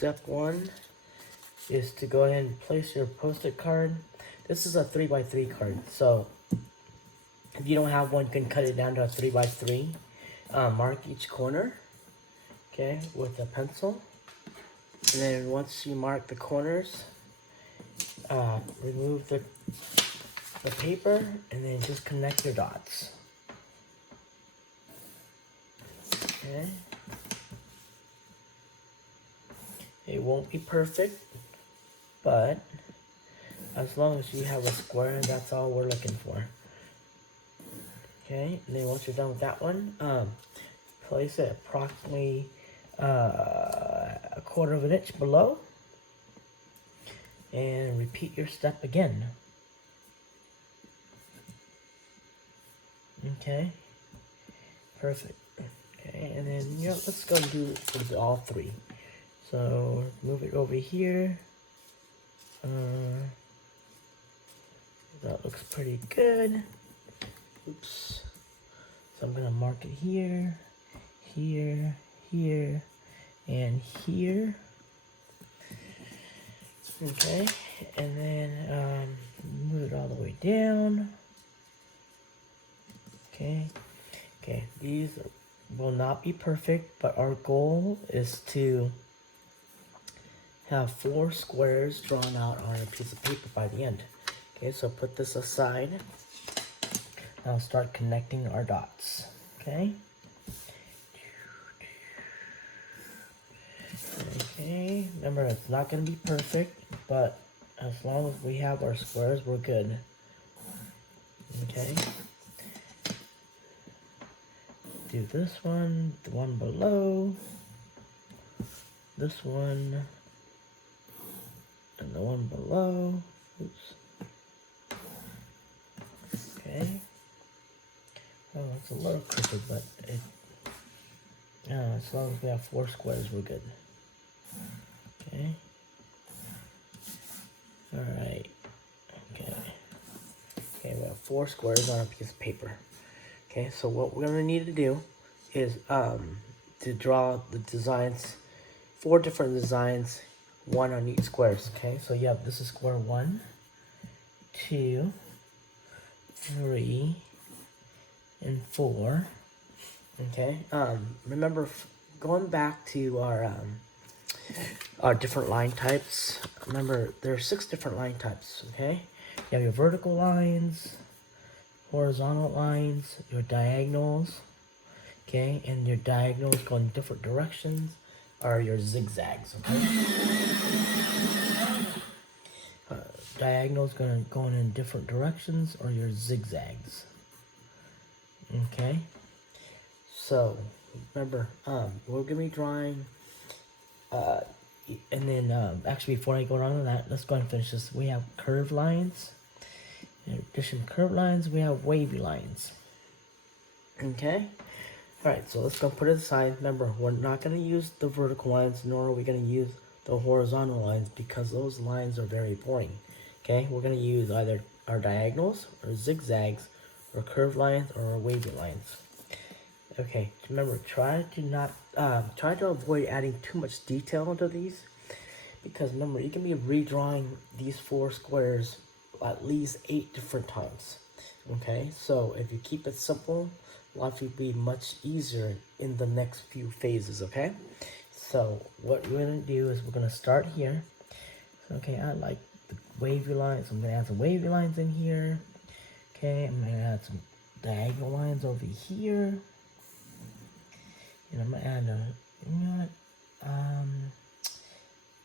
step one is to go ahead and place your post-it card. This is a 3x3 card, so if you don't have one, you can cut it down to a 3x3. Mark each corner, okay, with a pencil. And then once you mark the corners, remove the paper and then just connect your dots. Okay. It won't be perfect, but as long as you have a square, that's all we're looking for. Okay, and then once you're done with that one, place it approximately a quarter of an inch below, and repeat your step again. Okay, perfect. Okay, and then let's go and do it for all three. So move it over here. That looks pretty good. Oops. So I'm gonna mark it here, here, here, and here. Okay, and then move it all the way down. Okay, these will not be perfect, but our goal is to have 4 squares drawn out on a piece of paper by the end. Okay, so put this aside. Now start connecting our dots. Okay. Okay, remember it's not going to be perfect, but as long as we have our squares, we're good. Okay. Do this one, the one below, this one, and the one below. Oops. Okay. Oh, it's a little crooked, but as long as we have 4 squares, we're good. Okay. Alright. Okay. Okay, we have 4 squares on a piece of paper. Okay, so what we're gonna need to do is to draw the designs, 4 different designs, 1 on each squares. Okay, so you have, this is square 1, 2, 3, and 4. Okay, remember going back to our different line types. Remember, there are 6 different line types. Okay, you have your vertical lines, horizontal lines, your diagonals. Okay, and your diagonals go in different directions are your zigzags. Okay, diagonals going in different directions or your zigzags. Okay, so remember, we're gonna be drawing, and then actually before I go on to that, let's go ahead and finish this. We have curved lines. In addition to curved lines, we have wavy lines. Okay. Alright, so let's go put it aside. Remember, we're not going to use the vertical lines, nor are we going to use the horizontal lines, because those lines are very boring. Okay, we're going to use either our diagonals, or zigzags, or curved lines, or wavy lines. Okay, remember, try to avoid adding too much detail into these, because remember, you can be redrawing these 4 squares at least 8 different times. Okay, so if you keep it simple, life will be much easier in the next few phases. Okay, so what we're gonna do is we're gonna start here. Okay, I like the wavy lines, so I'm gonna add some wavy lines in here. Okay, I'm gonna add some diagonal lines over here, and I'm gonna add a, you know what,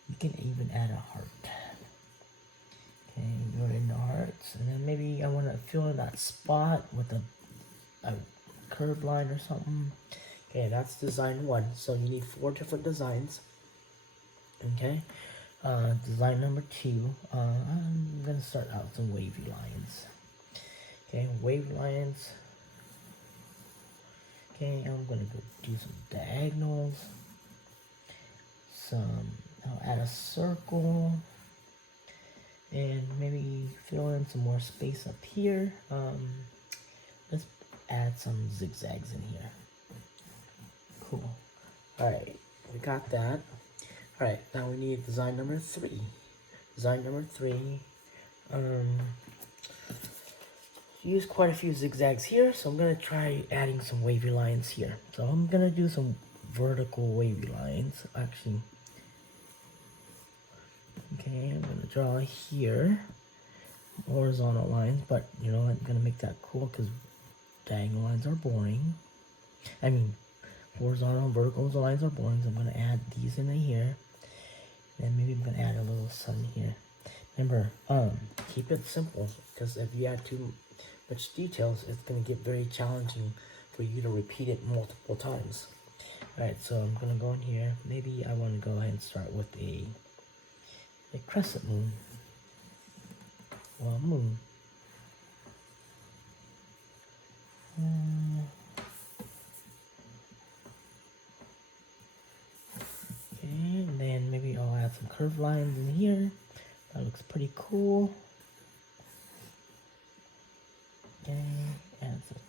you can even add a heart. Okay, go into hearts, and then maybe I want to fill in that spot with a curved line or something. Okay, that's design 1. So you need 4 different designs. Okay, design number 2. I'm gonna start out with some wavy lines. Okay, wavy lines. Okay, I'm gonna go do some diagonals. I'll add a circle. And maybe fill in some more space up here. Let's add some zigzags in here. Cool. Alright, we got that. Alright, now we need design number 3. Design number 3. Use quite a few zigzags here, so I'm gonna try adding some wavy lines here. So I'm gonna do some vertical wavy lines, actually. Okay, I'm gonna draw here horizontal lines, but you know, I'm gonna make that cool because diagonal lines are boring. I mean, horizontal and vertical lines are boring, so I'm gonna add these in here. And maybe I'm gonna add a little sun here. Remember, keep it simple, because if you add too much details, it's gonna get very challenging for you to repeat it multiple times. Alright, so I'm gonna go in here. Maybe I wanna go ahead and start with a crescent moon. Well, moon. Okay, and then maybe I'll add some curved lines in here. That looks pretty cool. Okay, add some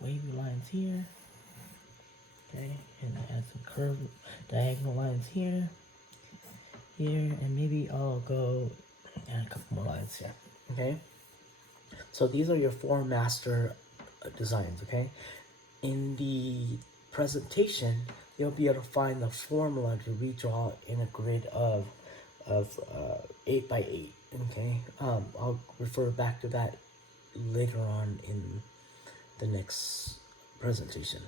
wavy lines here. Okay, and add some curved diagonal lines here. And maybe I'll go add a couple more lines here. Okay, so these are your 4 master designs. Okay, in the presentation you'll be able to find the formula to redraw in a grid of 8 by 8. Okay, I'll refer back to that later on in the next presentation.